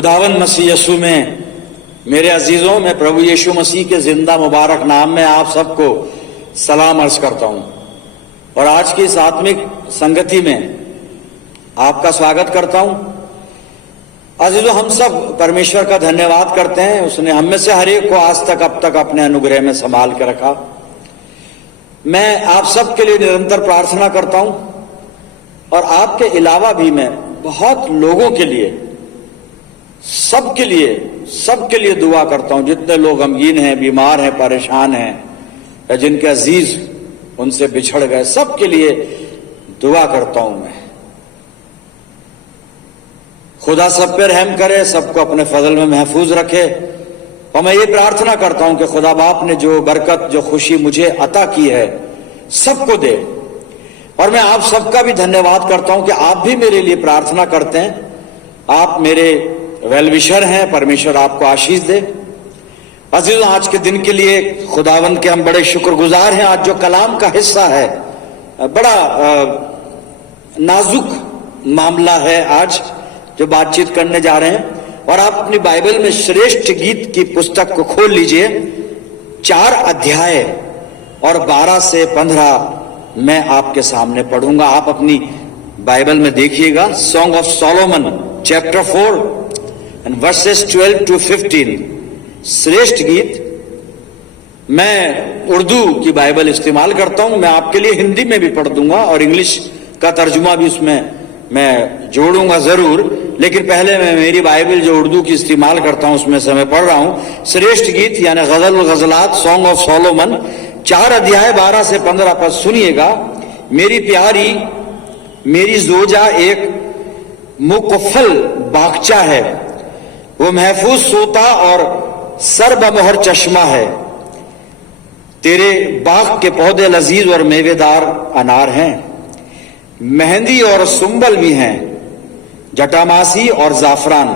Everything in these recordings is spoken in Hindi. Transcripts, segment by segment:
खुदावन मसीह यीशु में मेरे अजीजों, मैं प्रभु यीशु मसीह के जिंदा मुबारक नाम में आप सबको सलाम अर्ज करता हूं और आज की इस आत्मिक संगति में आपका स्वागत करता हूं। अजीजों, हम सब परमेश्वर का धन्यवाद करते हैं, उसने हम में से हर एक को आज तक अब तक अपने अनुग्रह में संभाल के रखा। मैं आप सब के लिए निरंतर प्रार्थना करता हूं और आपके अलावा भी मैं बहुत लोगों के लिए, सबके लिए दुआ करता हूं। जितने लोग गमगीन हैं, बीमार हैं, परेशान हैं या जिनके अजीज उनसे बिछड़ गए, सबके लिए दुआ करता हूं मैं। खुदा सब पे रहम करे, सबको अपने फजल में महफूज रखे। और मैं ये प्रार्थना करता हूं कि खुदा बाप ने जो बरकत, जो खुशी मुझे अता की है, सबको दे। और मैं आप सबका भी धन्यवाद करता हूं कि आप भी मेरे लिए प्रार्थना करते हैं। आप मेरे वेलविशर हैं, परमेश्वर आपको आशीष दे। अजीजों, आज के दिन के लिए खुदावंद के हम बड़े शुक्रगुजार हैं। आज जो कलाम का हिस्सा है, बड़ा नाजुक मामला है आज जो बातचीत करने जा रहे हैं। और आप अपनी बाइबल में श्रेष्ठ गीत की पुस्तक को खोल लीजिए। 4 अध्याय और 12 से 15 मैं आपके सामने पढ़ूंगा। आप अपनी बाइबल में देखिएगा। Song of Solomon chapter 4 and versus 12 to 15, श्रेष्ठ गीत। मैं उर्दू की बाइबल इस्तेमाल करता हूं, मैं आपके लिए हिंदी में भी पढ़ दूंगा और इंग्लिश का तर्जुमा भी उसमें मैं जोड़ूंगा जरूर। लेकिन पहले मैं मेरी बाइबल जो उर्दू की इस्तेमाल करता हूं उसमें से मैं पढ़ रहा हूं। श्रेष्ठ गीत यानी गजल गजलात, सॉन्ग ऑफ सोलोमन, 4 अध्याय 12 से 15 पद सुनिएगा। मेरी प्यारी, मेरी जोजा एक मुकफल बागचा है, वो महफूज सोता और सरबमोहर चश्मा है। तेरे बाग के पौधे लजीज और मेवेदार अनार हैं, मेहंदी और सुंबल भी हैं, जटामासी और जाफरान,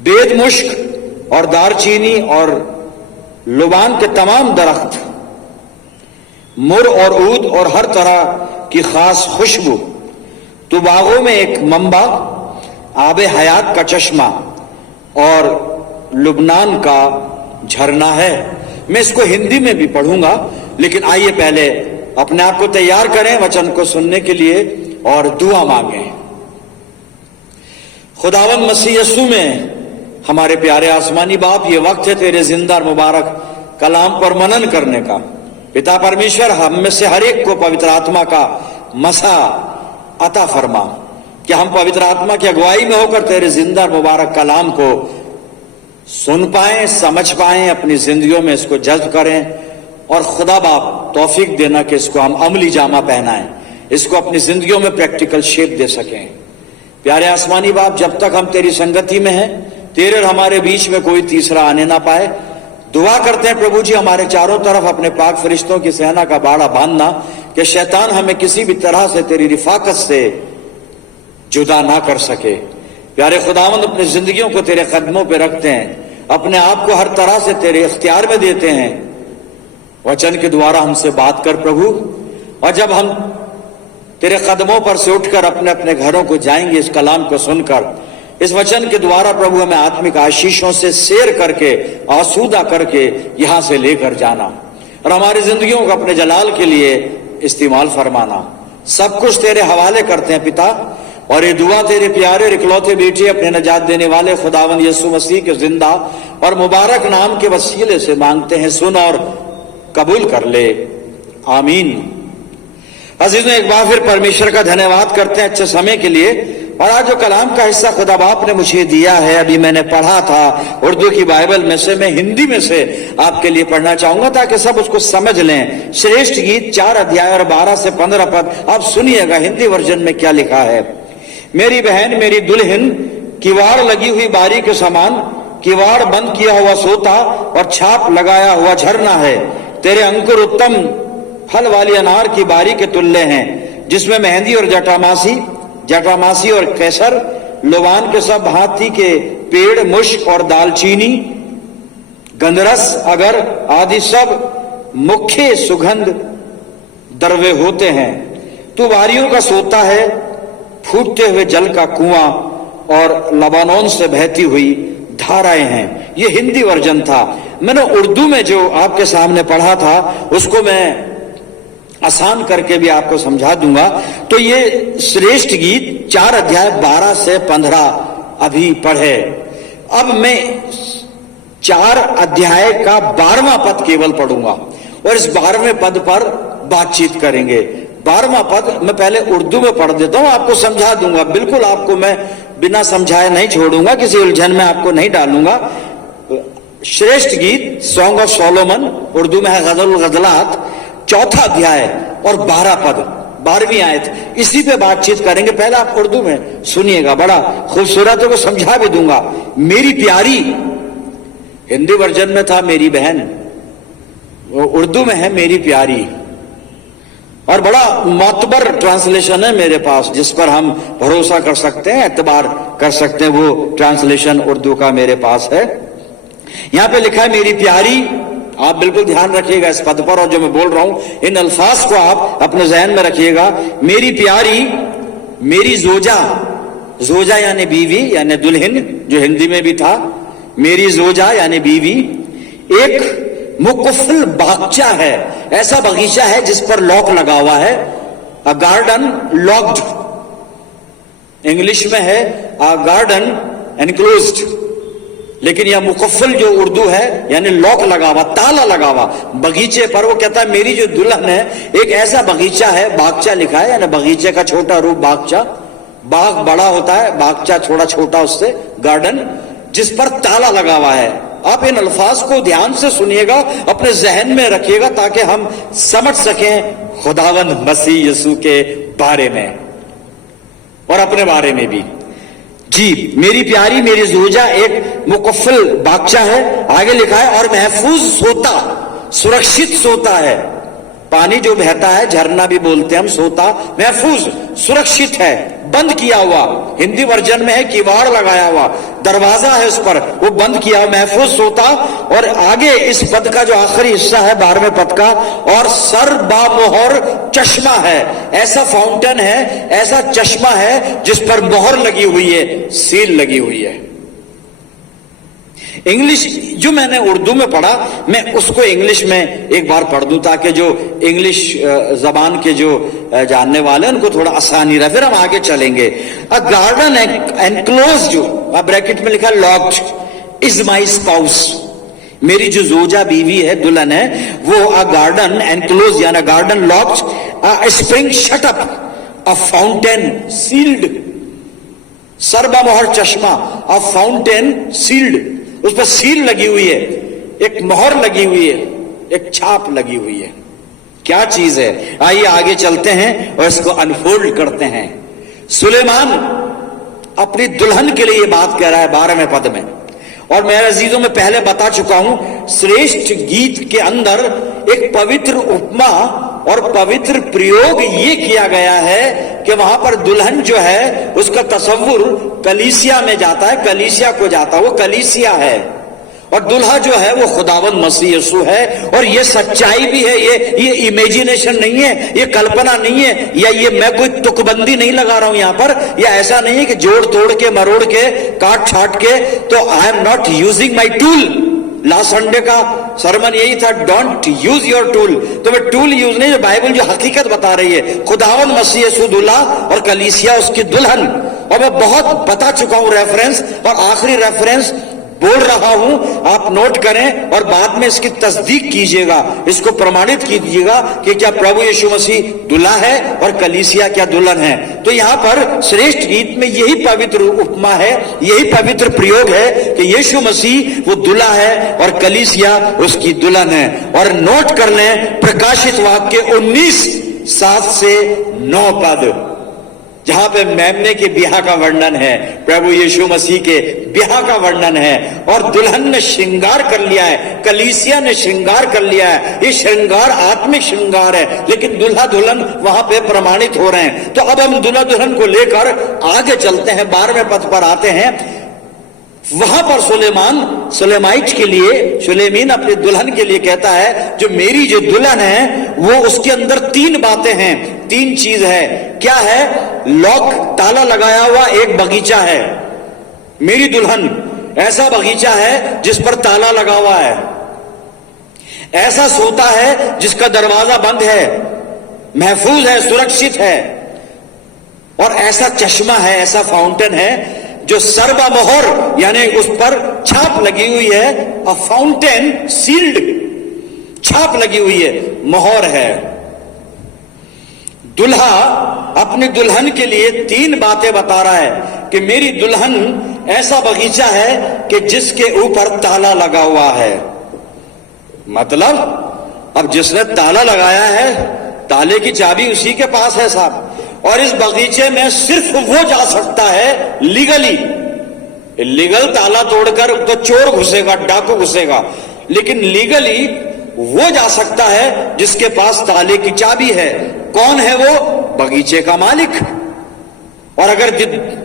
बेद मुश्क और दारचीनी और लुबान के तमाम दरख्त, मुर और ऊद और हर तरह की खास खुशबू। तो बागों में एक मंबा, आबे हयात का चश्मा और लुबनान का झरना है। मैं इसको हिंदी में भी पढ़ूंगा, लेकिन आइए पहले अपने आप को तैयार करें वचन को सुनने के लिए और दुआ मांगें। खुदावन मसीह यीशु में हमारे प्यारे आसमानी बाप, ये वक्त है तेरे जिंदा और मुबारक कलाम पर मनन करने का। पिता परमेश्वर, हम में से हर एक को पवित्र आत्मा का मसा अता फरमा कि हम पवित्र आत्मा की अगुवाई में होकर तेरे जिंदा और मुबारक कलाम को सुन पाएं, समझ पाएं, अपनी जिंदगियों में इसको जज्ब करें। और खुदा बाप तौफीक देना कि इसको हम अमली जामा पहनाएं, इसको अपनी जिंदगियों में प्रैक्टिकल शेप दे सकें। प्यारे आसमानी बाप, जब तक हम तेरी संगति में हैं, तेरे और हमारे बीच में कोई तीसरा आने ना पाए। दुआ करते हैं प्रभु जी, हमारे चारों तरफ अपने पाक फरिश्तों की सेना का बाड़ा बांधना कि शैतान हमें किसी भी तरह से तेरी रिफाकत से जुदा ना कर सके। प्यारे खुदावंद, अपनी जिंदगियों को तेरे कदमों पे रखते हैं, अपने आप को हर तरह से तेरे इख्तियार में देते हैं। वचन के द्वारा हमसे बात कर प्रभु, और जब हम तेरे कदमों पर से उठकर अपने अपने घरों को जाएंगे, इस कलाम को सुनकर, इस वचन के द्वारा प्रभु हमें आत्मिक आशीषों से सैर करके, आसूदा करके यहां से लेकर जाना और हमारी जिंदगियों को अपने जलाल के लिए इस्तेमाल फरमाना। सब कुछ तेरे हवाले करते हैं पिता, और ये दुआ तेरे प्यारे इकलौते बेटे, अपने नजात देने वाले खुदावंद यीशु मसीह के जिंदा और मुबारक नाम के वसीले से मांगते हैं। सुन और कबूल कर ले, आमीन। अजीजों, एक बार फिर परमेश्वर का धन्यवाद करते हैं अच्छे समय के लिए। और आज जो कलाम का हिस्सा खुदा बाप ने मुझे दिया है, अभी मैंने पढ़ा था उर्दू की बाइबल में से, मैं हिंदी में से आपके लिए पढ़ना चाहूंगा ताकि सब उसको समझ लें। श्रेष्ठ गीत 4 अध्याय और 12 से 15 पद आप सुनिएगा हिंदी वर्जन में क्या लिखा है। मेरी बहन, मेरी दुल्हन, किवाड़ लगी हुई बारी के समान, किवाड़ बंद किया हुआ सोता और छाप लगाया हुआ झरना है। तेरे अंकुर उत्तम फल वाली अनार की बारी के तुल्य हैं, जिसमें मेहंदी और जटामासी और केसर, लोबान के सब भांति के पेड़, मुश्क और दालचीनी, गंधरस, अगर आदि सब मुख्य सुगंध द्रव्य होते हैं। तू बारियों का सोता है, फूटते हुए जल का कुआं, और लबानोन से बहती हुई धाराएं हैं। ये हिंदी वर्जन था। मैंने उर्दू में जो आपके सामने पढ़ा था उसको मैं आसान करके भी आपको समझा दूंगा। तो ये श्रेष्ठ गीत 4 अध्याय 12 से 15 अभी पढ़े। अब मैं 4 अध्याय का 12वां पद केवल पढ़ूंगा और इस 12वें पद पर बातचीत करेंगे। 12वां पद मैं पहले उर्दू में पढ़ देता हूं, आपको समझा दूंगा। बिल्कुल आपको मैं बिना समझाए नहीं छोड़ूंगा, किसी उलझन में आपको नहीं डालूंगा। श्रेष्ठ गीत सॉन्ग ऑफ सोलोमन, उर्दू में है गजल गजलात, 4था अध्याय और 12 पद, 12वीं आयत, इसी पे बातचीत करेंगे। पहले आप उर्दू में सुनिएगा, बड़ा खूबसूरत है, को समझा भी दूंगा। मेरी प्यारी, हिंदी वर्जन में था मेरी बहन, वो उर्दू में है मेरी प्यारी, और बड़ा मोतबर ट्रांसलेशन है मेरे पास जिस पर हम भरोसा कर सकते हैं, एतबार कर सकते हैं। वो ट्रांसलेशन उर्दू का मेरे पास है। यहां पे लिखा है मेरी प्यारी। आप बिल्कुल ध्यान रखिएगा इस पद पर, और जो मैं बोल रहा हूं इन अल्फाज को आप अपने जहन में रखिएगा। मेरी प्यारी, मेरी जोजा, जोजा यानी बीवी यानी दुल्हन, जो हिंदी में भी था। मेरी जोजा यानी बीवी एक मुकफल बागचा है, ऐसा बगीचा है जिस पर लॉक लगा हुआ है। अ गार्डन लॉक्ड, इंग्लिश में है अ गार्डन एनक्लोज्ड, लेकिन यह मुकफल जो उर्दू है यानी लॉक लगा हुआ, ताला लगा हुआ बगीचे पर। वो कहता है मेरी जो दुल्हन है एक ऐसा बगीचा है, बागचा लिखा है यानी बगीचे का छोटा रूप बागचा। बाग बड़ा होता है, बागचा थोड़ा छोटा उससे, गार्डन, जिस पर ताला लगा हुआ है। आप इन अल्फाज को ध्यान से सुनिएगा, अपने जहन में रखिएगा ताकि हम समझ सकें खुदावंद मसीह यीशु के बारे में और अपने बारे में भी। जी, मेरी प्यारी मेरी जोजा एक मुकफ्फल बागचा है। आगे लिखा है और महफूज सोता, सुरक्षित सोता है। पानी जो बहता है, झरना भी बोलते हैं हम, सोता महफूज सुरक्षित है, बंद किया हुआ। हिंदी वर्जन में है किवाड़ लगाया हुआ, दरवाजा है उस पर, वो बंद किया हुआ, महफूज सोता। और आगे इस पद का जो आखिरी हिस्सा है 12वें पद का, और सर बामोहर चश्मा है, ऐसा फाउंटेन है, ऐसा चश्मा है जिस पर मोहर लगी हुई है, सील लगी हुई है। इंग्लिश जो मैंने उर्दू में पढ़ा, मैं उसको इंग्लिश में एक बार पढ़ दूं ताकि जो इंग्लिश जबान के जो जानने वाले हैं उनको थोड़ा आसानी रहे, फिर हम आगे चलेंगे। अ गार्डन एनक्लोज, जो ब्रैकेट में लिखा लॉक्ड, इज माई स्पाउस, मेरी जो जोजा बीवी है, दुल्हन है, वो अ गार्डन एनक्लोज यानी garden locked, a spring shut up, a fountain sealed, सरबा मोहर चश्मा, अ फाउंटेन सील्ड, उस पर सील लगी हुई है, एक मोहर लगी हुई है, एक छाप लगी हुई है। क्या चीज है? आइए आगे चलते हैं और इसको अनफोल्ड करते हैं। सुलेमान अपनी दुल्हन के लिए ये बात कह रहा है 12वें पद में। और मेरे अजीजों में पहले बता चुका हूं, श्रेष्ठ गीत के अंदर एक पवित्र उपमा और पवित्र प्रयोग ये किया गया है कि वहां पर दुल्हन जो है उसका तस्वुर कलीसिया में जाता है, कलीसिया को जाता है, वो कलीसिया है, और दुल्हा जो है वो खुदावंद मसीह यीशु है। और ये सच्चाई भी है, ये इमेजिनेशन नहीं है, ये कल्पना नहीं है, या ये मैं कोई तुकबंदी नहीं लगा रहा हूं यहां पर, या ऐसा नहीं है कि जोड़ तोड़ के मरोड़ के काट छाट के। तो I am not using my tool. Last Sunday का सरमन यही था, डोंट यूज योर टूल। तो मैं टूल यूज नहीं, बाइबल जो हकीकत बता रही है, खुदावंद मसीह यीशु दूल्हा और कलीसिया उसकी दुल्हन। और मैं बहुत बता चुका हूं रेफरेंस, और आखिरी रेफरेंस बोल रहा हूं, आप नोट करें और बाद में इसकी तस्दीक कीजिएगा, इसको प्रमाणित कीजिएगा कि क्या प्रभु यीशु मसीह दूल्हा है और कलीसिया क्या दुल्हन है। तो यहां पर श्रेष्ठ गीत में यही पवित्र उपमा है, यही पवित्र प्रयोग है कि यीशु मसीह वो दूल्हा है और कलीसिया उसकी दुल्हन है। और नोट कर लें प्रकाशित वाक्य 19:7 से 9 पद, जहां पे मेमने के ब्याह का वर्णन है, प्रभु यीशु मसीह के ब्याह का वर्णन है। और दुल्हन ने श्रृंगार कर लिया है, कलीसिया ने श्रृंगार कर लिया है। ये श्रृंगार आत्मिक श्रृंगार है, लेकिन दूल्हा दुल्हन वहां पे प्रमाणित हो रहे हैं। तो अब हम दूल्हा दुल्हन को लेकर आगे चलते हैं, 12वें पद पर आते हैं। वहां पर सुलेमाइट के लिए, सुलेमीन अपनी दुल्हन के लिए कहता है, जो मेरी जो दुल्हन है वो उसके अंदर 3 बातें हैं, 3 चीज है। क्या है? लॉक, ताला लगाया हुआ एक बगीचा है, मेरी दुल्हन ऐसा बगीचा है जिस पर ताला लगा हुआ है, ऐसा सोता है जिसका दरवाजा बंद है, महफूज है, सुरक्षित है, और ऐसा चश्मा है, ऐसा फाउंटेन है जो सर्बा मोहर यानी उस पर छाप लगी हुई है, अ फाउंटेन सील्ड, छाप लगी हुई है, मोहर है। दुल्हा अपनी दुल्हन के लिए 3 बातें बता रहा है कि मेरी दुल्हन ऐसा बगीचा है कि जिसके ऊपर ताला लगा हुआ है। मतलब अब जिसने ताला लगाया है, ताले की चाबी उसी के पास है साहब, और इस बगीचे में सिर्फ वो जा सकता है लीगली। इलीगल ताला तोड़कर तो चोर घुसेगा, डाकू घुसेगा, लेकिन लीगली वो जा सकता है जिसके पास ताले की चाबी है। कौन है वो? बगीचे का मालिक। और अगर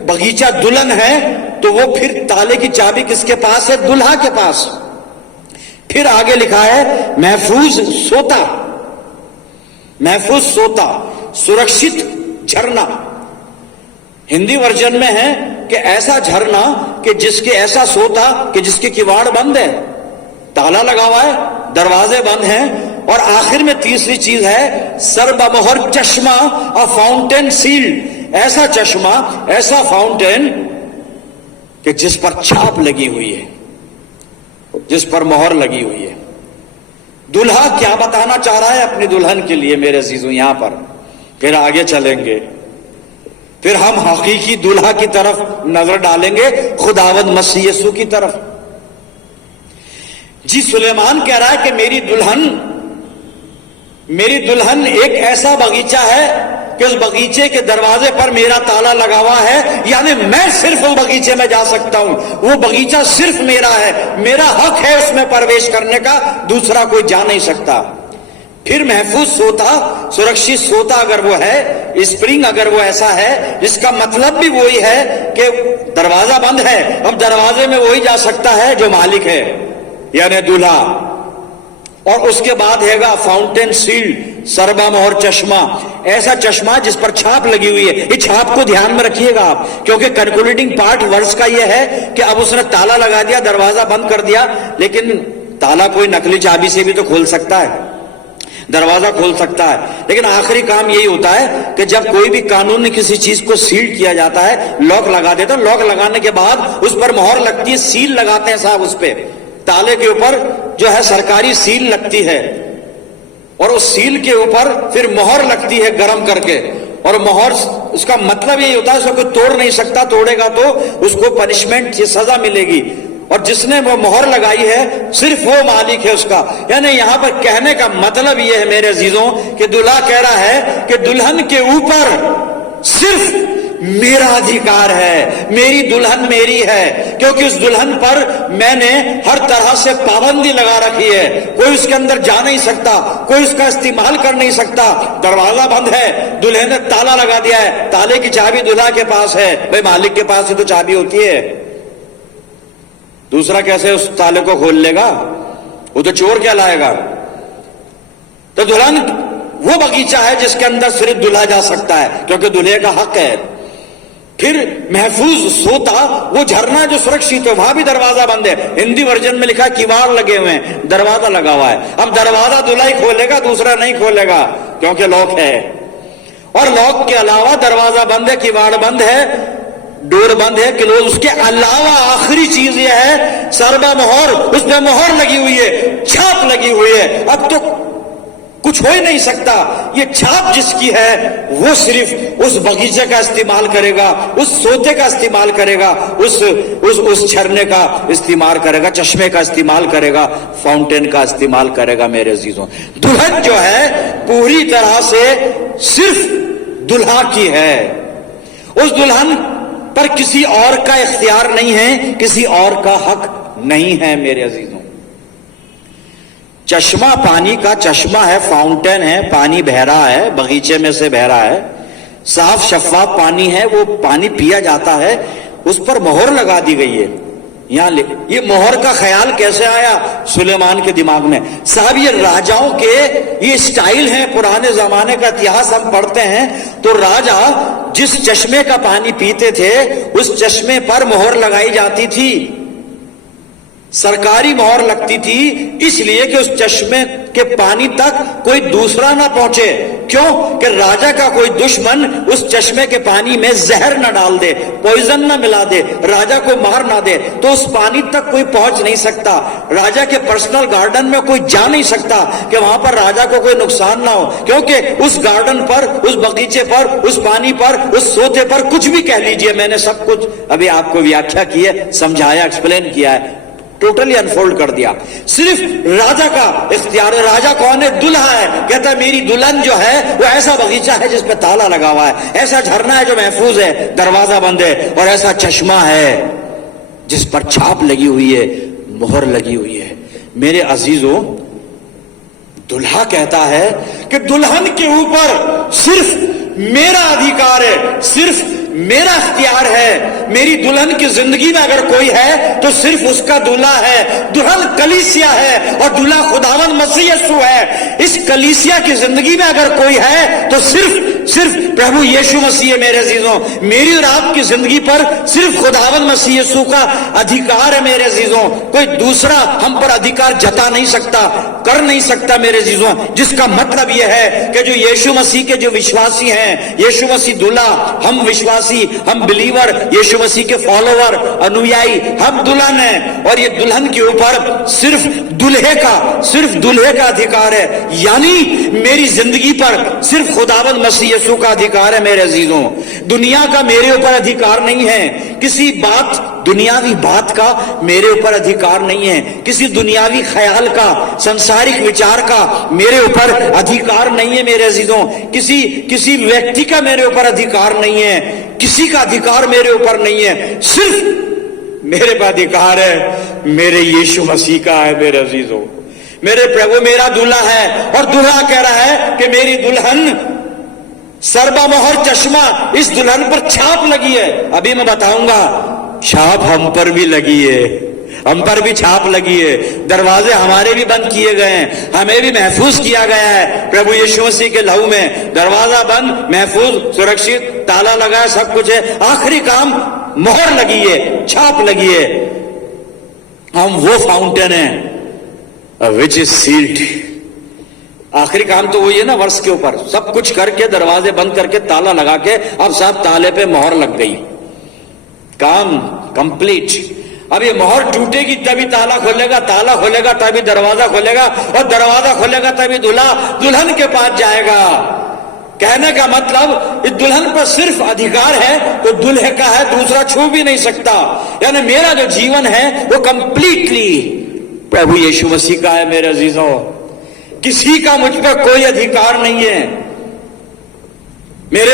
बगीचा दुल्हन है तो वो फिर ताले की चाबी किसके पास है? दुल्हा के पास। फिर आगे लिखा है महफूज सोता, महफूज सोता, सुरक्षित झरना। हिंदी वर्जन में है कि ऐसा झरना कि जिसके, ऐसा सोता कि जिसके किवाड़ बंद है, ताला लगा हुआ है, दरवाजे बंद हैं, और आखिर में तीसरी चीज है सर्बमोहर चश्मा, अ फाउंटेन सील्ड। ऐसा चश्मा, ऐसा फाउंटेन कि जिस पर छाप लगी हुई है, जिस पर मोहर लगी हुई है। दूल्हा क्या बताना चाह रहा है अपनी दुल्हन के लिए मेरे अजीजों? यहां पर फिर आगे चलेंगे, फिर हम हकीकी दूल्हा की तरफ नजर डालेंगे, खुदावंद मसीह यीशु की तरफ। जी सुलेमान कह रहा है कि मेरी दुल्हन एक ऐसा बगीचा है कि उस बगीचे के दरवाजे पर मेरा ताला लगा हुआ है, यानी मैं सिर्फ उस बगीचे में जा सकता हूं, वो बगीचा सिर्फ मेरा है, मेरा हक है उसमें प्रवेश करने का, दूसरा कोई जा नहीं सकता। फिर महफूज सोता, सुरक्षित सोता अगर वो है, स्प्रिंग अगर वो ऐसा है, जिसका मतलब भी वही है कि दरवाजा बंद है, अब दरवाजे में वही जा सकता है जो मालिक है, यानी दूल्हा। और उसके बाद हैगा फाउंटेन सील्ड, सर्बा मोहर चश्मा, ऐसा चश्मा जिस पर छाप लगी हुई है। ये छाप को ध्यान में रखिएगा आप, क्योंकि कंक्लूडिंग पार्ट वर्स का यह है कि अब उसने ताला लगा दिया, दरवाजा बंद कर दिया, लेकिन ताला कोई नकली चाबी से भी तो खोल सकता है, दरवाजा खोल सकता है, लेकिन आखिरी काम यही होता है कि जब कोई भी कानून किसी चीज को सील किया जाता है, लॉक लगा देता है, लॉक लगाने के बाद उस पर मोहर लगती है, सील लगाते हैं साहब, उस पे ताले के ऊपर जो है सरकारी सील लगती है, और उस सील के ऊपर फिर मोहर लगती है गरम करके, और मोहर, उसका मतलब यही होता है उसको कोई तोड़ नहीं सकता, तोड़ेगा तो उसको पनिशमेंट, सजा मिलेगी, और जिसने वो मोहर लगाई है सिर्फ वो मालिक है उसका। यानी यहां पर कहने का मतलब ये है मेरे अजीजों कि दूल्हा कह रहा है कि दुल्हन के ऊपर सिर्फ मेरा अधिकार है, मेरी दुल्हन मेरी है, क्योंकि उस दुल्हन पर मैंने हर तरह से पाबंदी लगा रखी है, कोई उसके अंदर जा नहीं सकता, कोई उसका इस्तेमाल कर नहीं सकता, दरवाजा बंद है, दूल्हे ने ताला लगा दिया है, ताले की चाबी दूल्हा के पास है, भाई मालिक के पास ही तो चाबी होती है, दूसरा कैसे उस ताले को खोल लेगा? वो तो चोर कहलाएगा। तो दुल्हन वो बगीचा है जिसके अंदर सिर्फ दूल्हा जा सकता है, क्योंकि दूल्हे का हक है। फिर महफूज सोता, वो झरना जो सुरक्षित है, वहां भी दरवाजा बंद है। हिंदी वर्जन में लिखा है किवाड़ लगे हुए हैं, दरवाजा लगा हुआ है। अब दरवाजा दूल्हा ही खोलेगा, दूसरा नहीं खोलेगा, क्योंकि लॉक है। और लॉक के अलावा दरवाजा बंद है, किवाड़ बंद है, डोर बंद है, क्लोज। उसके अलावा आखिरी चीज यह है सर्बा मोहर, उसमें मोहर लगी हुई है, छाप लगी हुई है। अब तो कुछ हो ही नहीं सकता। ये छाप जिसकी है वो सिर्फ उस बगीचे का इस्तेमाल करेगा, उस सोते का इस्तेमाल करेगा, उस झरने का इस्तेमाल करेगा, चश्मे का इस्तेमाल करेगा, फाउंटेन का इस्तेमाल करेगा। मेरे अजीजों, दुल्हन जो है पूरी तरह से सिर्फ दुल्हा की है। उस दुल्हन पर किसी और का इख्तियार नहीं है, किसी और का हक नहीं है। मेरे अजीजों, चश्मा पानी का चश्मा है, फाउंटेन है, पानी बह रहा है, बगीचे में से बह रहा है, साफ शफाफ पानी है, वो पानी पिया जाता है, उस पर मोहर लगा दी गई है। ये मोहर का ख्याल कैसे आया सुलेमान के दिमाग में? साहब ये राजाओं के ये स्टाइल है, पुराने जमाने का इतिहास हम पढ़ते हैं तो राजा जिस चश्मे का पानी पीते थे उस चश्मे पर मोहर लगाई जाती थी, सरकारी मोहर लगती थी, इसलिए कि उस चश्मे के पानी तक कोई दूसरा ना पहुंचे। क्यों? कि राजा का कोई दुश्मन उस चश्मे के पानी में जहर ना डाल दे, पॉइजन ना मिला दे, राजा को मार ना दे, तो उस पानी तक कोई पहुंच नहीं सकता। राजा के पर्सनल गार्डन में कोई जा नहीं सकता कि वहां पर राजा को कोई नुकसान ना हो, क्योंकि उस गार्डन पर, उस बगीचे पर, उस पानी पर, उस सोते पर, कुछ भी कह लीजिए, मैंने सब कुछ अभी आपको व्याख्या की है, समझाया, एक्सप्लेन किया है, टोटली अनफोल्ड कर दिया। सिर्फ राजा का इख्तियार है। राजा कौन है? दुल्हा है। कहता है मेरी दुल्हन जो है वो ऐसा बगीचा है जिस पे ताला लगा हुआ है, ऐसा झरना है जो महफूज है, दरवाजा बंद है, और ऐसा चश्मा है जिस पर छाप लगी हुई है, मोहर लगी हुई है। मेरे अजीजों, दुल्हा कहता है कि दुल्हन के ऊपर सिर्फ मेरा अधिकार है, सिर्फ मेरा इख्तियार है। मेरी दुल्हन की जिंदगी में अगर कोई है तो सिर्फ उसका दूल्हा है। दुल्हन कलीसिया है और दूल्हा खुदावंद मसीह यीशु है। इस कलीसिया की जिंदगी में अगर कोई है तो सिर्फ प्रभु यीशु मसीह है। मेरे अजीजों, मेरी और आपकी जिंदगी पर सिर्फ खुदावंद मसीह यीशु का अधिकार है। मेरे अजीजों, कोई दूसरा हम पर अधिकार जता नहीं सकता, कर नहीं सकता। मेरे अजीजों, जिसका मतलब यह है कि जो यीशु मसीह के जो विश्वासी हैं, यीशु मसीह दूल्हा, हम विश्वासी, हम बिलीवर, यीशु मसीह के फॉलोवर, अनुयायी, हम दुल्हन हैं, और ये दुल्हन के ऊपर सिर्फ दूल्हे का अधिकार है। यानी मेरी जिंदगी पर सिर्फ खुदावंद मसीह यीशु का अधिकार है। मेरे अजीजों, दुनिया का मेरे ऊपर अधिकार नहीं है, किसी दुनियावी बात का मेरे ऊपर अधिकार नहीं है, किसी दुनियावी ख्याल का, संसारिक विचार का मेरे ऊपर अधिकार नहीं है। मेरे अजीजों, किसी व्यक्ति का मेरे ऊपर अधिकार नहीं है, किसी का अधिकार मेरे ऊपर नहीं है। सिर्फ मेरे पर अधिकार है मेरे यीशु मसीह का है। मेरे अजीजों, मेरे प्रभु मेरा दूल्हा है, और दूल्हा कह रहा है कि मेरी दुल्हन सरबा मोहर चश्मा, इस दुल्हन पर छाप लगी है। अभी मैं बताऊंगा, छाप हम पर भी लगी है, हम पर भी छाप लगी है। दरवाजे हमारे भी बंद किए गए हैं, हमें भी महफूज किया गया है प्रभु यीशु मसीह के लहू में। दरवाजा बंद, महफूज, सुरक्षित, ताला लगा है, सब कुछ है। आखिरी काम, मोहर लगी है, छाप लगी है। हम वो फाउंटेन है विच इज सील्ड। आखिरी काम तो वही है ना, वर्ष के ऊपर सब कुछ करके, दरवाजे बंद करके, ताला लगा के, अब साहब ताले पे मोहर लग गई, काम कंप्लीट। अब ये मोहर टूटेगी तभी ताला खोलेगा, ताला खोलेगा तभी दरवाजा खोलेगा, और दरवाजा खोलेगा तभी दूल्हा दुल्हन के पास जाएगा। कहने का मतलब, इस दुल्हन पर सिर्फ अधिकार है तो दूल्हे का है, दूसरा छू भी नहीं सकता। यानी मेरा जो जीवन है वो कंप्लीटली प्रभु यीशु मसीह का है। मेरे अजीजों, किसी का मुझ पर कोई अधिकार नहीं है। मेरे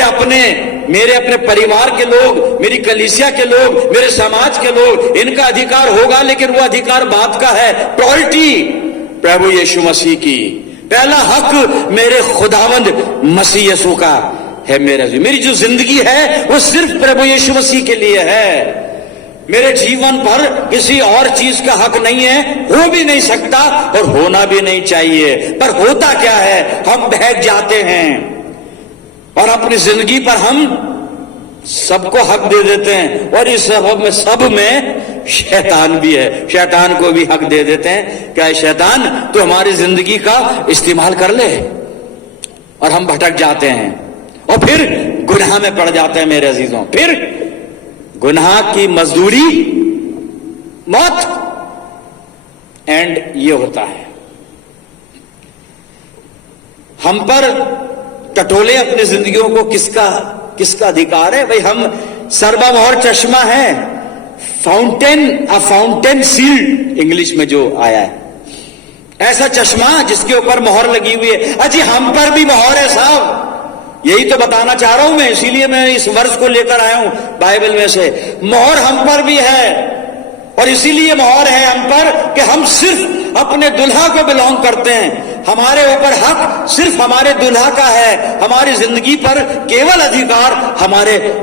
अपने परिवार के लोग, मेरी कलीसिया के लोग, मेरे समाज के लोग, इनका अधिकार होगा, लेकिन वो अधिकार बात का है, प्रायोरिटी प्रभु यीशु मसीह की। पहला हक मेरे खुदावंद मसीह यीशु का है। मेरी जो जिंदगी है वो सिर्फ प्रभु यीशु मसीह के लिए है। मेरे जीवन पर किसी और चीज का हक नहीं है, हो भी नहीं सकता और होना भी नहीं चाहिए। पर होता क्या है, हम बहक जाते हैं और अपनी जिंदगी पर हम सबको हक दे देते हैं, और इस सब में शैतान भी है। शैतान को भी हक दे देते हैं। क्या शैतान तो हमारी जिंदगी का इस्तेमाल कर ले, और हम भटक जाते हैं और फिर गुनाह में पड़ जाते हैं। मेरे अजीजों, फिर गुनाह की मजदूरी मौत, एंड ये होता है। हम पर टटोले अपनी जिंदगियों को किसका अधिकार है? भाई हम सरबा मोहर चश्मा है, फाउंटेन सील्ड इंग्लिश में जो आया है, ऐसा चश्मा जिसके ऊपर मोहर लगी हुई है। अजी हम पर भी मोहर है साहब, यही तो बताना चाह रहा हूं मैं, इसीलिए मैं इस वर्ष को लेकर आया हूं बाइबल में से। मोहर हम पर भी है, और इसीलिए मोहर है हम पर कि हम सिर्फ अपने दुल्हा को बिलोंग करते हैं। हमारे ऊपर हक सिर्फ हमारे दुल्हा का है। हमारी जिंदगी पर केवल अधिकार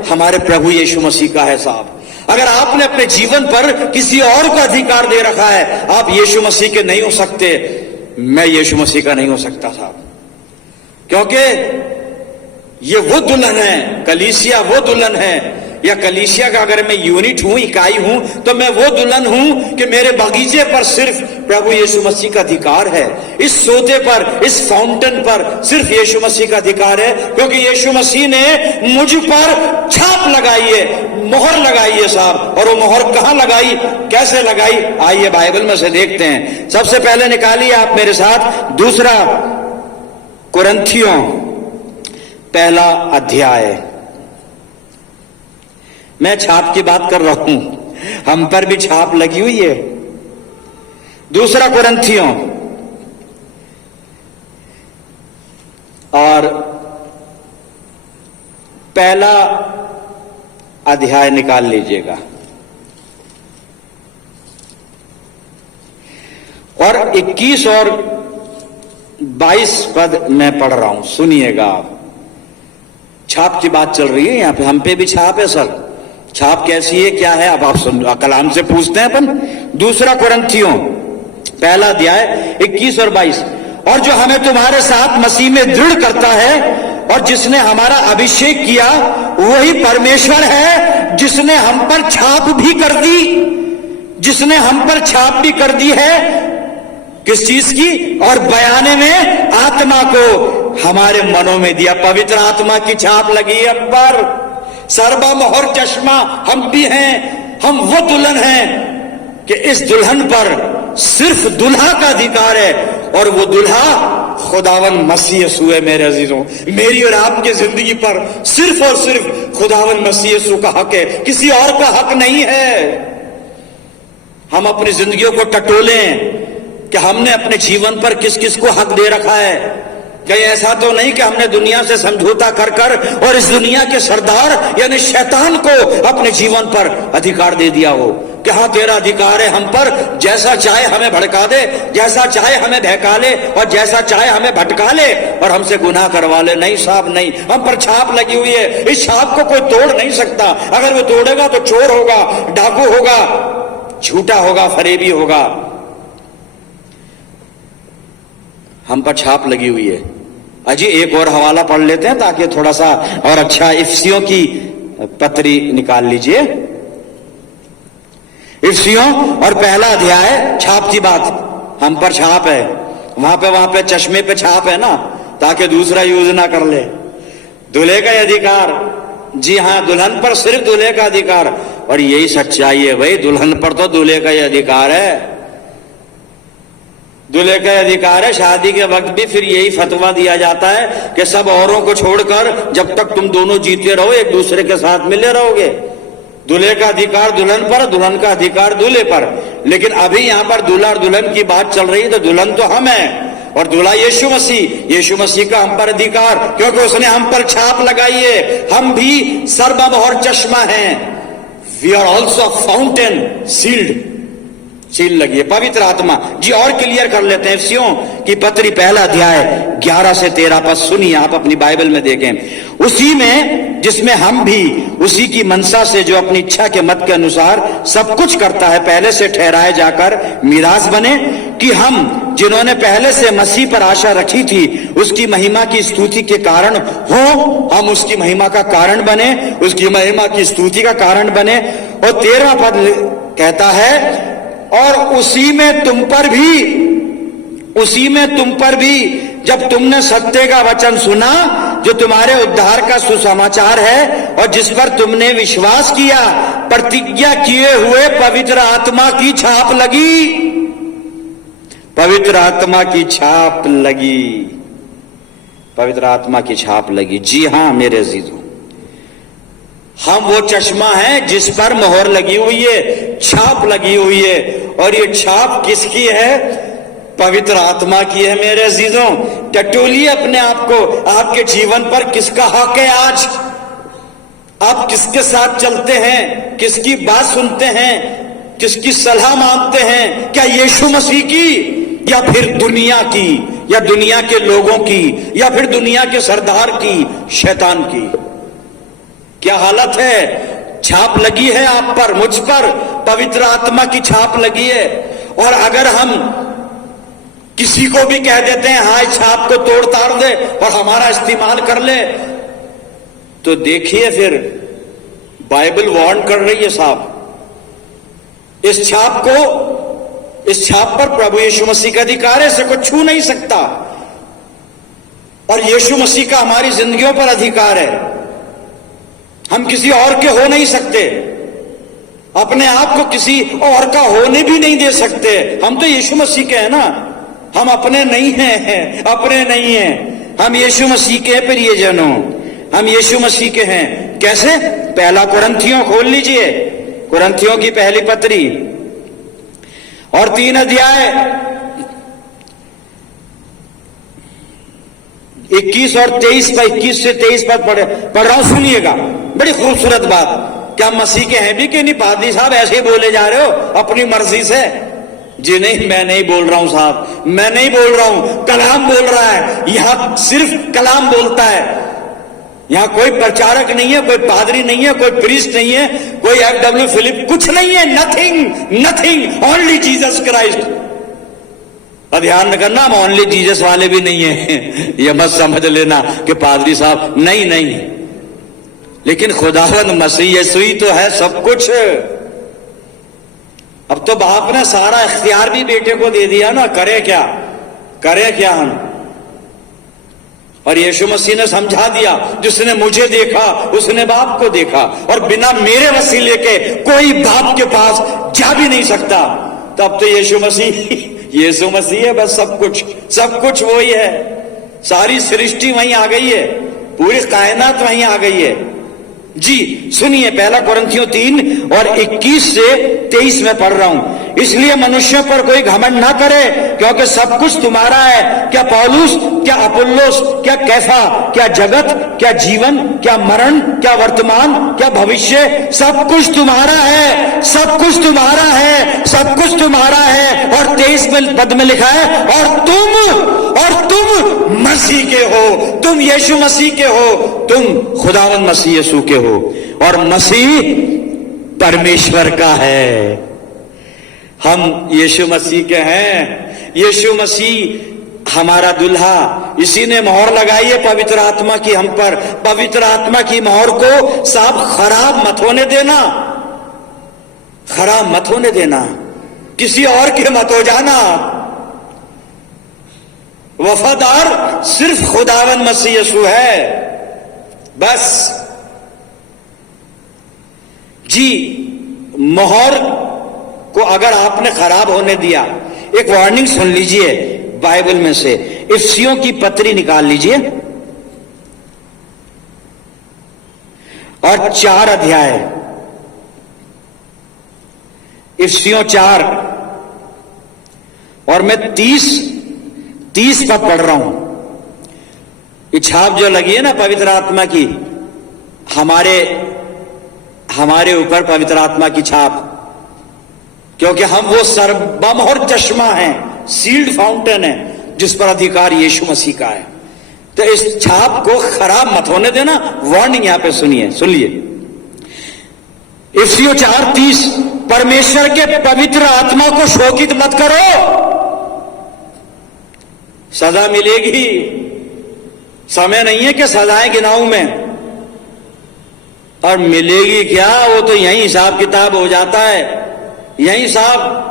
हमारे प्रभु यीशु मसीह का है साहब। अगर आपने अपने जीवन पर किसी और को अधिकार दे रखा है, आप यीशु मसीह के नहीं हो सकते, मैं यीशु मसीह का नहीं हो सकता साहब, क्योंकि ये वो दुल्हन है, कलीसिया वो दुल्हन है, या कलीसिया का अगर मैं यूनिट हूं, इकाई हूं, तो मैं वो दुल्हन हूं कि मेरे बगीचे पर सिर्फ प्रभु यीशु मसीह का अधिकार है, इस सोते पर, इस फाउंटेन पर सिर्फ यीशु मसीह का अधिकार है, क्योंकि यीशु मसीह ने मुझ पर छाप लगाई है, मोहर लगाई है साहब। और वो मोहर कहां लगाई, कैसे लगाई, आइए बाइबल में से देखते हैं। सबसे पहले निकालिए आप मेरे साथ दूसरा कुरिन्थियों पहला अध्याय। मैं छाप की बात कर रहा हूं, हम पर भी छाप लगी हुई है। दूसरा कुरिन्थियों और पहला अध्याय निकाल लीजिएगा और 21 और 22 पद मैं पढ़ रहा हूं, सुनिएगा आप। छाप की बात चल रही है यहां पे, हम पे भी छाप है सर। छाप कैसी है, क्या है, अब आप सुन, कलाम से पूछते हैं अपन। दूसरा कुरिन्थियों पहला अध्याय 21 और 22। और जो हमें तुम्हारे साथ मसीह में दृढ़ करता है और जिसने हमारा अभिषेक किया वही परमेश्वर है, जिसने हम पर छाप भी कर दी, जिसने हम पर छाप भी कर दी है, किस चीज की, और बयाने में आत्मा को हमारे मनों में दिया। पवित्र आत्मा की छाप लगी है पर, सर्वा मोहर चश्मा हम भी हैं। हम वो दुल्हन हैं कि इस दुल्हन पर सिर्फ दुल्हा का अधिकार है, और वो दुल्हा खुदावन मसीह यीशु है। मेरे अजीजों, मेरी और आपकी जिंदगी पर सिर्फ और सिर्फ खुदावन मसीह यीशु का हक है, किसी और का हक नहीं है। हम अपनी जिंदगियों को टटोलें कि हमने अपने जीवन पर किस किस को हक दे रखा है। कहीं ऐसा तो नहीं कि हमने दुनिया से समझौता कर कर और इस दुनिया के सरदार यानी शैतान को अपने जीवन पर अधिकार दे दिया हो कि हाँ तेरा अधिकार है हम पर, जैसा चाहे हमें भड़का दे, जैसा चाहे हमें बहका ले और जैसा चाहे हमें भटका ले और हमसे गुनाह करवा ले। नहीं साहब नहीं, हम पर छाप लगी हुई है, इस छाप को कोई तोड़ नहीं सकता। अगर वो तोड़ेगा तो चोर होगा, डाकू होगा, झूठा होगा, फरेबी होगा। हम पर छाप लगी हुई है। अजी एक और हवाला पढ़ लेते हैं ताकि थोड़ा सा और अच्छा। इफिसियों की पत्री निकाल लीजिए, इफिसियों और पहला अध्याय। छाप की बात, हम पर छाप है, वहां पे चश्मे पे छाप है ना, ताकि दूसरा यूज ना कर ले। दूल्हे का अधिकार, जी हाँ, दुल्हन पर सिर्फ दूल्हे का अधिकार। और यही सच्चाई है भाई, दुल्हन पर तो दूल्हे का ही अधिकार है, दूल्हे का अधिकार है। शादी के वक्त भी फिर यही फतवा दिया जाता है कि सब औरों को छोड़कर जब तक तुम दोनों जीते रहो एक दूसरे के साथ मिले रहोगे। दूल्हे का अधिकार दुल्हन पर, दुल्हन का अधिकार दूल्हे पर। लेकिन अभी यहां पर दूल्हा और दुल्हन की बात चल रही है, तो दुल्हन तो हम हैं और दूल्हा यीशु मसीह। यीशु मसीह का हम पर अधिकार, क्योंकि उसने हम पर छाप लगाई है। हम भी सर्वमोहर चश्मा हैं। We are also fountain sealed, सील लगी है पवित्र आत्मा जी। और क्लियर कर लेते हैं इफिसियों की पत्री पहला अध्याय 11 से 13 पद सुनिए आप अपनी बाइबल में देखें। उसी में जिसमें हम भी उसी की मनसा से जो अपनी इच्छा के मत के अनुसार सब कुछ करता है पहले से ठहराए जाकर मीरास बने, कि हम जिन्होंने पहले से मसीह पर आशा रखी थी उसकी महिमा की स्तुति के कारण हो, हम उसकी महिमा का कारण बने, उसकी महिमा की स्तुति का कारण बने। और 13वां पद कहता है, और उसी में तुम पर भी जब तुमने सत्य का वचन सुना जो तुम्हारे उद्धार का सुसमाचार है और जिस पर तुमने विश्वास किया, प्रतिज्ञा किए हुए पवित्र आत्मा की छाप लगी। पवित्र आत्मा की छाप लगी, पवित्र आत्मा की छाप लगी। जी हां मेरे अजीजों, हम वो चश्मा है जिस पर मोहर लगी हुई है, छाप लगी हुई है। और ये छाप किसकी है? पवित्र आत्मा की है। मेरे अजीजों, टटोलिए अपने आप को, आपके जीवन पर किसका हक है आज? आप किसके साथ चलते हैं? किसकी बात सुनते हैं? किसकी सलाह मानते हैं? क्या यीशु मसीह की, या फिर दुनिया की, या दुनिया के लोगों की, या फिर दुनिया के सरदार की, शैतान की? क्या हालत है? छाप लगी है आप पर, मुझ पर पवित्र आत्मा की छाप लगी है। और अगर हम किसी को भी कह देते हैं हाँ इस छाप को तोड़ ताड़ दे और हमारा इस्तेमाल कर ले, तो देखिए फिर बाइबल वार्न कर रही है साहब, इस छाप पर प्रभु यीशु मसीह का अधिकार है, इसे कोई छू नहीं सकता। और यीशु मसीह का हमारी जिंदगियों पर अधिकार है, हम किसी और के हो नहीं सकते, अपने आप को किसी और का होने भी नहीं दे सकते। हम तो यीशु मसीह के हैं ना, हम अपने नहीं हैं, अपने नहीं हैं, हम यीशु मसीह के प्रियजनों, हम यीशु मसीह के हैं। कैसे? पहला कुरिन्थियों खोल लीजिए, कुरिन्थियों की पहली पत्री और 3 अध्याय 21 और 23 पर 21 से 23 पद पढ़ रहा हूं, सुनिएगा, बड़ी खूबसूरत बात। क्या मसीह के हैं भी कि नहीं? पादरी साहब ऐसे ही बोले जा रहे हो अपनी मर्जी से। जी नहीं, मैं नहीं बोल रहा हूं साहब, मैं नहीं बोल रहा हूं, कलाम बोल रहा है। यहां सिर्फ कलाम बोलता है, यहां कोई प्रचारक नहीं है, कोई पादरी नहीं है, कोई प्रीस्ट नहीं है, कोई FW फिलिप, कुछ नहीं है, nothing, nothing, only Jesus Christ. और ध्यान न करना, हम ओनली जीसस वाले भी नहीं है, ये मत समझ लेना कि पादरी साहब, नहीं नहीं, लेकिन खुदावंद मसीह यीशु ही तो है सब कुछ। अब तो बाप ने सारा इख्तियार भी बेटे को दे दिया ना, करे क्या, करे क्या हम। और यीशु मसीह ने समझा दिया, जिसने मुझे देखा उसने बाप को देखा, और बिना मेरे वसीले के कोई बाप के पास जा भी नहीं सकता। तब तो यीशु मसीह है बस, सब कुछ वही है। सारी सृष्टि वहीं आ गई है, पूरी कायनात वहीं आ गई है। जी सुनिए, पहला कुरिन्थियों 3 और 21 से 23 में पढ़ रहा हूं। इसलिए मनुष्यों पर कोई घमंड ना करे, क्योंकि सब कुछ तुम्हारा है। क्या पौलुस, क्या अपुल्लोस, क्या कैफा, क्या जगत, क्या जीवन, क्या मरण, क्या वर्तमान, क्या भविष्य, सब कुछ तुम्हारा है, सब कुछ तुम्हारा है, सब कुछ तुम्हारा है। और 23 पद में लिखा है, और तुम मसीह के हो, तुम यीशु मसीह के हो, तुम खुदावंद मसीह यीशु के हो, और मसीह परमेश्वर का है। हम यीशु मसीह के हैं, यीशु मसीह हमारा दुल्हा, इसी ने मोहर लगाई है पवित्र आत्मा की हम पर। पवित्र आत्मा की मोहर को साहब खराब मत होने देना, खराब मत होने देना, किसी और के मत हो जाना। वफादार सिर्फ खुदावंद मसीह यीशु है बस। जी मोहर को अगर आपने खराब होने दिया, एक वार्निंग सुन लीजिए बाइबल में से, इफिसियों की पत्री निकाल लीजिए और 4 अध्याय, इफिसियों 4 और मैं 30 पद पढ़ रहा हूं। ये छाप जो लगी है ना पवित्र आत्मा की, हमारे ऊपर पवित्र आत्मा की छाप, क्योंकि हम वो सर्वमोहर चश्मा है, सील्ड फाउंटेन है, जिस पर अधिकार यीशु मसीह का है। तो इस छाप को खराब मत होने देना। वार्निंग यहां पे सुनिए। इफिसियों 4:30, परमेश्वर के पवित्र आत्मा को शोकित मत करो, सजा मिलेगी। समय नहीं है कि सजाएं गिनाऊं मैं, और मिलेगी क्या, वो तो यही हिसाब किताब हो जाता है। यही साहब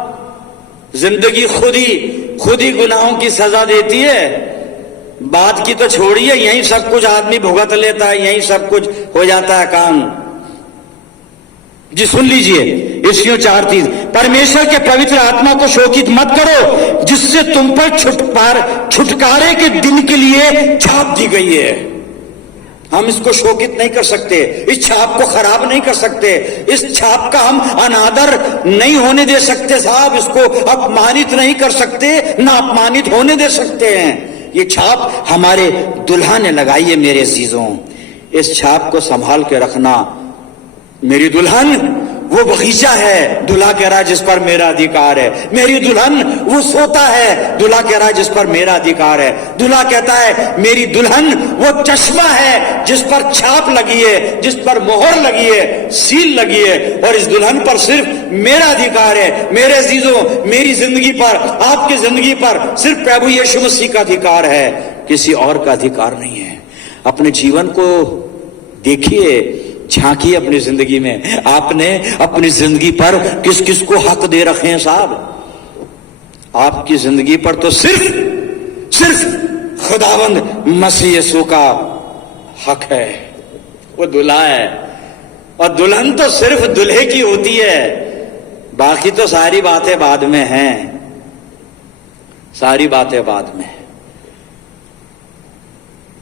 जिंदगी खुद ही गुनाहों की सजा देती है। बात की तो छोड़िए, यही सब कुछ आदमी भुगत लेता है, यही सब कुछ हो जाता है काम। जी सुन लीजिए, इफिसियों 4:30, परमेश्वर के पवित्र आत्मा को शोकित मत करो, जिससे तुम पर छुटकारे के दिन के लिए छाप दी गई है। हम इसको शोकित नहीं कर सकते, इस छाप को खराब नहीं कर सकते, इस छाप का हम अनादर नहीं होने दे सकते साहब, इसको अपमानित नहीं कर सकते, ना अपमानित होने दे सकते हैं। ये छाप हमारे दुल्हा ने लगाई है मेरे अजीजों, इस छाप को संभाल के रखना। मेरी दुल्हन वो बगीचा है, दूल्हा कह रहा है जिस पर मेरा अधिकार है। मेरी दुल्हन वो सोता है, दूल्हा कह रहा है जिस पर मेरा अधिकार है। दूल्हा कहता है मेरी दुल्हन वो चश्मा है जिस पर छाप लगी है, जिस पर मोहर लगी है, सील लगी है, और इस दुल्हन पर सिर्फ मेरा अधिकार है। मेरे अजीजों, मेरी जिंदगी पर, आपकी जिंदगी पर सिर्फ प्रभु यीशु मसीह का अधिकार है, किसी और का अधिकार नहीं है। अपने जीवन को देखिए, झांकिए अपनी जिंदगी में। आपने अपनी जिंदगी पर किस किस को हक दे रखे हैं साहब? आपकी जिंदगी पर तो सिर्फ खुदावंद मसीह यीशु का हक है। वो दूल्हा है, और दुल्हन तो सिर्फ दूल्हे की होती है, बाकी तो सारी बातें बाद में हैं, सारी बातें बाद में।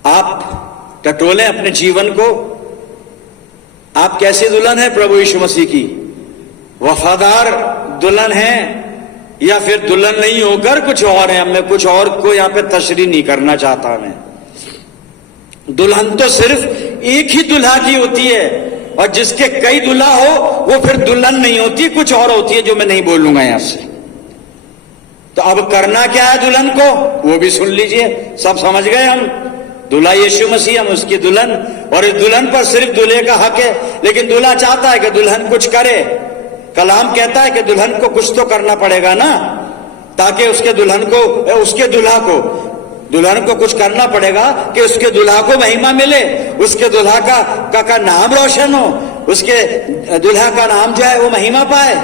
आप टटोलें अपने जीवन को। आप कैसी दुल्हन है प्रभु यीशु मसीह की? वफादार दुल्हन है या फिर दुल्हन नहीं होकर कुछ और है? मैं कुछ और को यहां पे तशरीह नहीं करना चाहता। मैं दुल्हन तो सिर्फ एक ही दुल्हा की होती है, और जिसके कई दुल्हा हो वो फिर दुल्हन नहीं होती, कुछ और होती है जो मैं नहीं बोलूंगा यहां से। तो अब करना क्या है दुल्हन को, वो भी सुन लीजिए। सब समझ गए हम? दूल्हा यीशु मसीह, हम उसकी दुल्हन, और इस दुल्हन पर सिर्फ दूल्हे का हक है। लेकिन दूल्हा चाहता है कि दुल्हन कुछ करे। कलाम कहता है कि दुल्हन को कुछ तो करना पड़ेगा ना, ताकि उसके दुल्हन को, उसके दूल्हा को, दुल्हन को कुछ करना पड़ेगा कि उसके दूल्हा को महिमा मिले, उसके दूल्हा का नाम रोशन हो, उसके दूल्हा का नाम जो है वो महिमा पाए,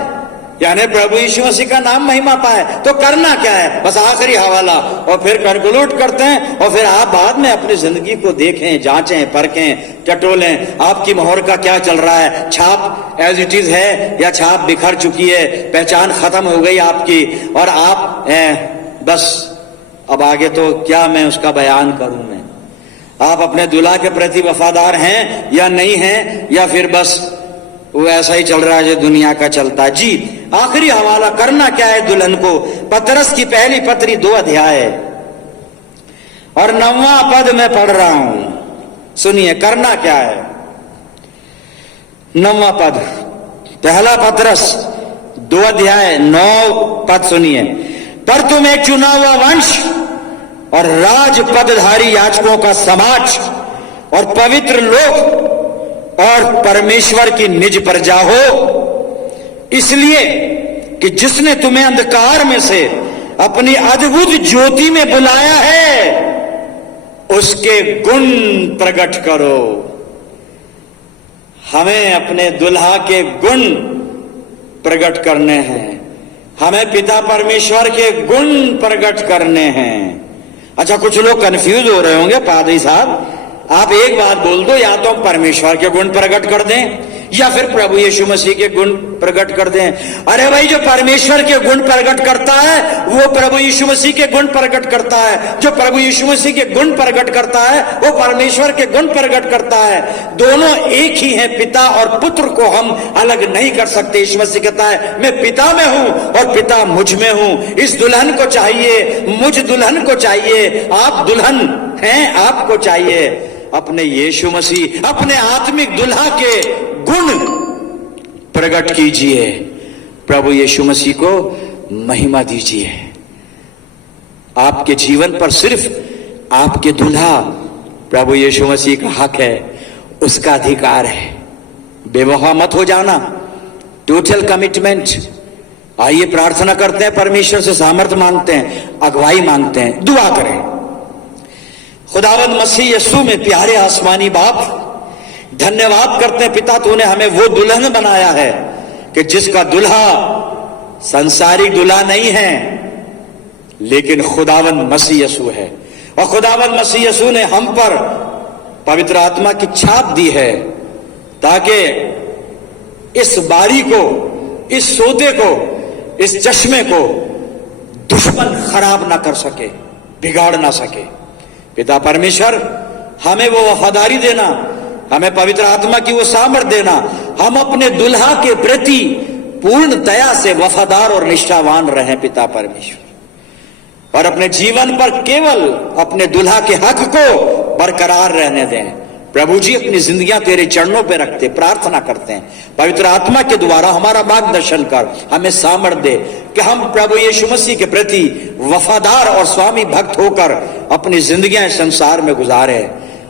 यानी प्रभु यीशु मसीह का नाम महिमा पाए। तो करना क्या है? बस आखिरी हवाला, और फिर कंक्लूड करते हैं। और फिर आप बाद में अपनी जिंदगी को देखें, जांचें, परखें, टटोलें। आपकी मोहर का क्या चल रहा है? छाप एज इट इज है या छाप बिखर चुकी है? पहचान खत्म हो गई आपकी, और आप बस अब आगे तो क्या मैं उसका बयान करूं। मैं आप अपने दूल्हा के प्रति वफादार हैं या नहीं हैं, या फिर बस वो ऐसा ही चल रहा है जो दुनिया का चलता है? जी, आखिरी हवाला, करना क्या है दुल्हन को? पतरस की पहली पत्री 2 अध्याय और 9वां पद में पढ़ रहा हूं, सुनिए करना क्या है। 9वां पद, पहला पतरस 2 अध्याय 9 पद सुनिए। पर तुम एक चुना हुआ वंश और राज पदधारी याजकों का समाज और पवित्र लोग और परमेश्वर की निज प्रजा हो, इसलिए कि जिसने तुम्हें अंधकार में से अपनी अद्भुत ज्योति में बुलाया है, उसके गुण प्रकट करो। हमें अपने दुल्हा के गुण प्रकट करने हैं, हमें पिता परमेश्वर के गुण प्रकट करने हैं। अच्छा, कुछ लोग कंफ्यूज हो रहे होंगे, पादरी साहब आप एक बात बोल दो, या तो हम परमेश्वर के गुण प्रकट कर दें या फिर प्रभु यीशु मसीह के गुण प्रकट कर दें। अरे भाई, जो परमेश्वर के गुण प्रकट करता है वो प्रभु यीशु मसीह के गुण प्रकट करता है, जो प्रभु यीशु मसीह के गुण प्रकट करता है वो परमेश्वर के गुण प्रकट करता है। दोनों एक ही हैं, पिता और पुत्र को हम अलग नहीं कर सकते। यीशु मसीह कहता है मैं पिता में हूं और पिता मुझ में हूं। इस दुल्हन को चाहिए, मुझ दुल्हन को चाहिए, आप दुल्हन हैं, आपको चाहिए अपने यीशु मसीह, अपने आत्मिक दुल्हा के गुण प्रकट कीजिए। प्रभु यीशु मसीह को महिमा दीजिए। आपके जीवन पर सिर्फ आपके दुल्हा प्रभु यीशु मसीह का हक है, उसका अधिकार है। बेवफा मत हो जाना, टोटल कमिटमेंट। आइए प्रार्थना करते हैं, परमेश्वर से सामर्थ्य मांगते हैं, अगुवाई मांगते हैं, दुआ करें। खुदावंद मसीह यीशु में प्यारे आसमानी बाप, धन्यवाद करते हैं पिता, तूने हमें वो दुल्हन बनाया है कि जिसका दुल्हा संसारिक दुल्हा नहीं है, लेकिन खुदावंद मसीह यीशु है। और खुदावंद मसीह यीशु ने हम पर पवित्र आत्मा की छाप दी है, ताकि इस बारी को, इस सोते को, इस चश्मे को दुश्मन खराब ना कर सके, बिगाड़ ना सके। पिता परमेश्वर, हमें वो वफादारी देना, हमें पवित्र आत्मा की वो सामर्थ देना, हम अपने दुल्हा के प्रति पूर्ण दया से वफादार और निष्ठावान रहें पिता परमेश्वर, और अपने जीवन पर केवल अपने दुल्हा के हक को बरकरार रहने दें। प्रभु जी अपनी जिंदगियां तेरे चरणों पे रखते, प्रार्थना करते हैं पवित्र आत्मा के द्वारा हमारा मार्गदर्शन कर, हमें सामर्थ्य दे कि हम प्रभु यीशु मसीह के प्रति वफादार और स्वामी भक्त होकर अपनी जिंदगियां इस संसार में गुजारे,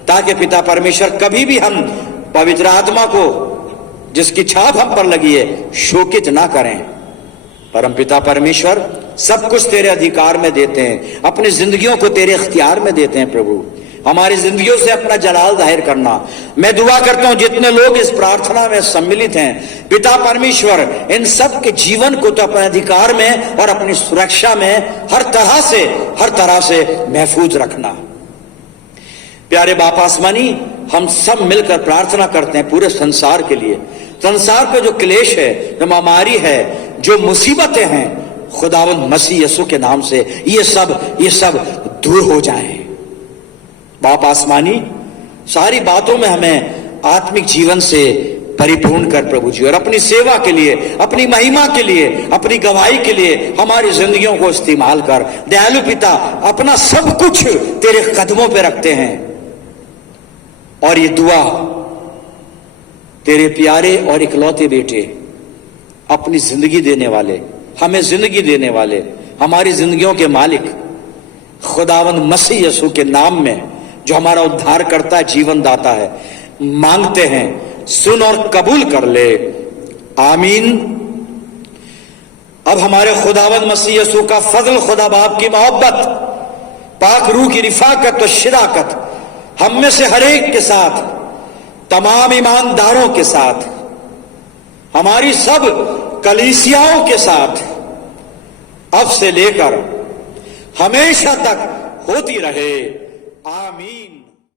ताकि पिता परमेश्वर कभी भी हम पवित्र आत्मा को जिसकी छाप हम पर लगी है शोकित ना करें। परम पिता परमेश्वर सब कुछ तेरे अधिकार में देते हैं, अपनी जिंदगियों को तेरे इख्तियार में देते हैं। प्रभु हमारी जिंदगियों से अपना जलाल जाहिर करना। मैं दुआ करता हूं जितने लोग इस प्रार्थना में सम्मिलित हैं, पिता परमेश्वर इन सब के जीवन को तो अपने अधिकार में और अपनी सुरक्षा में हर तरह से महफूज रखना। प्यारे बाप आसमानी, हम सब मिलकर प्रार्थना करते हैं पूरे संसार के लिए। संसार पे जो क्लेश है, जो महामारी है, जो मुसीबतें हैं, खुदावंद मसीह यीशु के नाम से ये सब दूर हो जाएं। बाप आसमानी, सारी बातों में हमें आत्मिक जीवन से परिपूर्ण कर प्रभु जी, और अपनी सेवा के लिए, अपनी महिमा के लिए, अपनी गवाही के लिए हमारी जिंदगियों को इस्तेमाल कर। दयालु पिता, अपना सब कुछ तेरे कदमों पे रखते हैं और ये दुआ तेरे प्यारे और इकलौते बेटे, अपनी जिंदगी देने वाले, हमें जिंदगी देने वाले, हमारी जिंदगियों के मालिक खुदावंद मसीह यीशु के नाम में, जो हमारा उद्धार करता है, जीवन दाता है, मांगते हैं। सुन और कबूल कर ले, आमीन। अब हमारे खुदावंद मसीह यीशु का फजल, खुदा बाप की मोहब्बत, पाक रूह की रिफाकत और शिराकत हम में से हर एक के साथ, तमाम ईमानदारों के साथ, हमारी सब कलीसियाओं के साथ अब से लेकर हमेशा तक होती रहे। आमीन।